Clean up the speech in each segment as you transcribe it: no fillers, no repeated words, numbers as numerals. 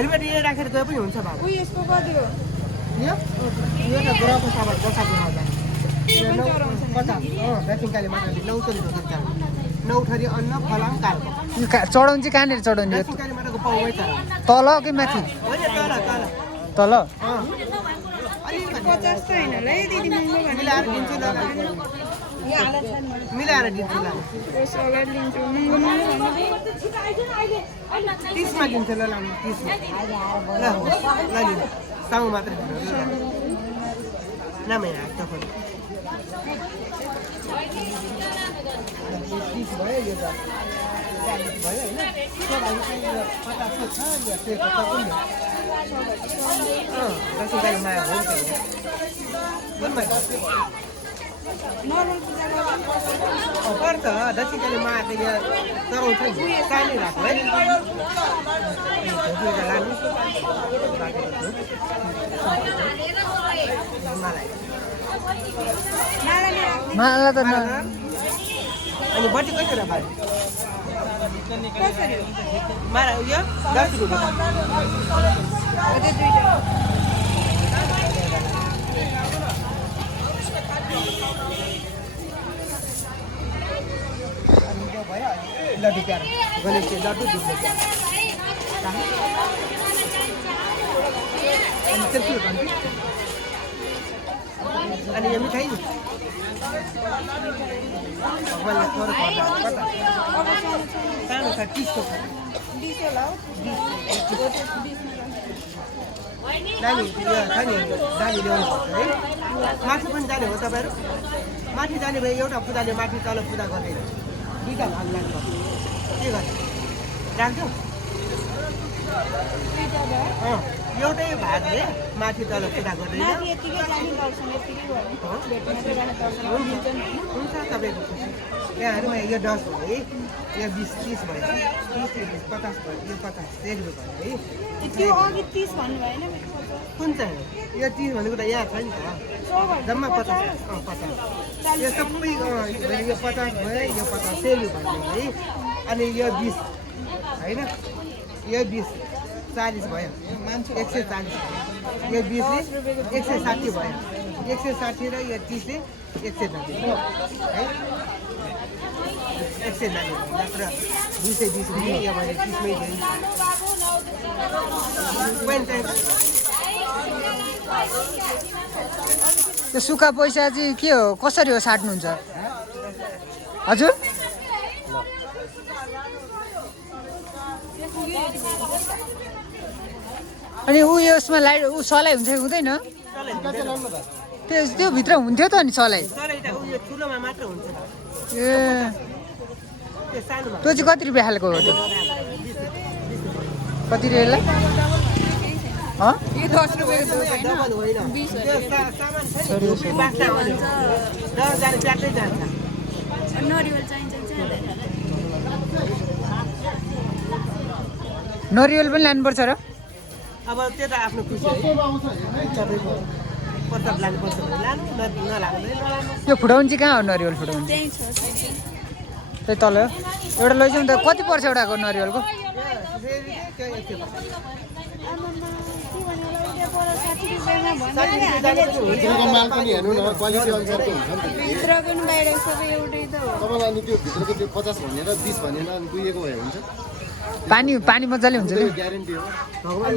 helmet यही राखेर गए पनि हुन्छ बाबु यसको कति हो यो त ग्रहको सवाल बसाको हजार 50 दक्षिणकाली मात्र 9 चोरी रोक्छ 9 थरी अन्न फलाम कालको चढाउनु चाहिँ कहाँनिर चढाउने दक्षिणकाली मात्रको पाउमै छ तल कि माथि होइन तल तल 50 त हैन ल दिदी महँगो भने मिलाएर दिन्छु ल मिलाएर दिन्छु ल यस अगाडि लिन्छु महँगो 30 मा दिन्छु ल लानु 30 मा ल ल लिनु साउ मात्र नामै राख त पनि 30 भयो यो त 40 भयो हैन त्यो लागि चाहिँ 50 छ यो त्यो पनि दक्षिणकाली माया हो नि त बोलमा नर्मल पूजा गर्दा पर्छ दक्षिणकाली माया त यहाँ चराउँछ नि काली राख्नु है लानु माला त अनि बटी कति र भाइ कसरी हो माला यो 10 रुपैयाँ अझै दुईटा लड्डू क्या गणेश के लड्डू दूध में क्या अनि यो मिठाई नि भगवानले थोरै कता सानो छ 30 को 20 होला हो नानी यो छ नि दानी ल्याउनु पर्छ है माथि पनि जाने हो तपाईँहरू माथि जाने भए एउटा पूजाले माथि तल पूजा गर्दैन दुईटा भाग लाग्नु के गर्ने राख्छौ एउटै भागले माथि तल पूजा गर्दैन माथि यतिकै जाने दर्शन यतिकै भयो भेट्न चाहिँ जाने दर्शन हुन्छ नि हुन्छ तपाईँको खुसी यहाँहरूमा यो 10 हो है यो 20 30 भयो 30 50 भयो यो 50 100 रुपियाँ भयो है त्यो अघि 30 भन्नु भएन कुन चाहिँ यो 30 भनेको त यहाँ छ नि त जम्मा 50 50 यो सबै यो 50 भयो यो 50 सेल भयो है अनि यो 20 हैन यो 20 40 भयो 140 यो 20 ले 160 भयो 160 र यो 30 ले 140 है 140 मात्र 220 रुपैयाँ यो भने 30 मै दिनु त्यो सुक्खा पैसा चाहिँ के हो कसरी हो साट्नुहुन्छ हजुर अनि ऊ यसमा लाइट ऊ सलाई हुन्छ कि हुँदैन त्यो भित्र हुन्थ्यो त नि सलाई ठुलोमा मात्र हुन्छ ए त्यो चाहिँ कति रुपियाँ खालको हो त्यो कति रुपियाँलाई यो 10 रुपैयाँको दुध हैन डबल होइन 20 त्यो सामान छ नि बाक्सा हो 10 जना प्याकै जान्छ नरिवल चाहिन्छ नरिवल पनि लानुपर्छ र अब त्यो त आफ्नो खुसी है तपाईँको प्रताप लानुपर्छ भने लानु नलाग्दैन नलानु त्यो फुटाउनु चाहिँ कहाँ हो नरिवल फुटाउनु त्यही छ त्यही तल हो एउटा लैजाउँ त कति पर्छ एउटाको नरिवलको माल पनि हेर्नु न क्वालिटी अनुसारको हुन्छ नि त भित्रको नि बाहिर सबै एउटै त हो तपाईँलाई अनि त्यो भित्रको त्यो 50 भनेर 20 भनेर अनि दुईको भए हुन्छ पानी मजाले हुन्छ नि ग्यारेन्टी हो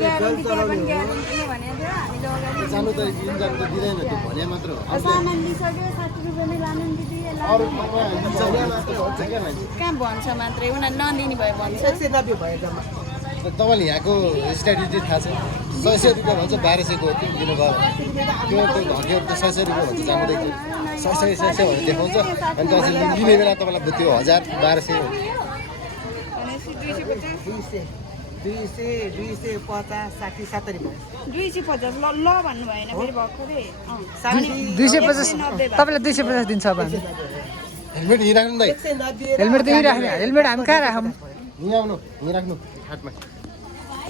ग्यारेन्टी त्यहाँ पनि ग्यारेन्टी नै भनेको थियो हामीले अगाडि जानु त इन्जाम त दिँदैन त्यो भने मात्र हो सामान लिइसक्यो 60 रुपियाँ नै लानु नि दिदी अरू मात्र हुन्छ क्या मान्छे कहाँ भन्छ मात्रै उनीहरू नदिने भए भन्छ 190 भयो जम्मा तपाईँले यहाँको स्ट्राटेजी थाहा छ 600 रुपियाँ भन्छ 1200 को त्यो दिनुभयो त्यो घरको त 600 रुपियाँ भन्छ जाँदैको 600 भनेर देखाउँछ अनि त्यसपछि लिने बेला तपाईँलाई त्यो 1000 1200 250 60 70 भयो 250 ल भन्नु भएन फेरि भर्खरै 250 तपाईँलाई 250 दिन्छ अब हामी हेलमेट हिँडिराख्नु दाइ 190 हेलमेट त यहीँ राख्ने हेलमेट हामी कहाँ राखौँ यहाँ आउनु हिँडिराख्नु हातमा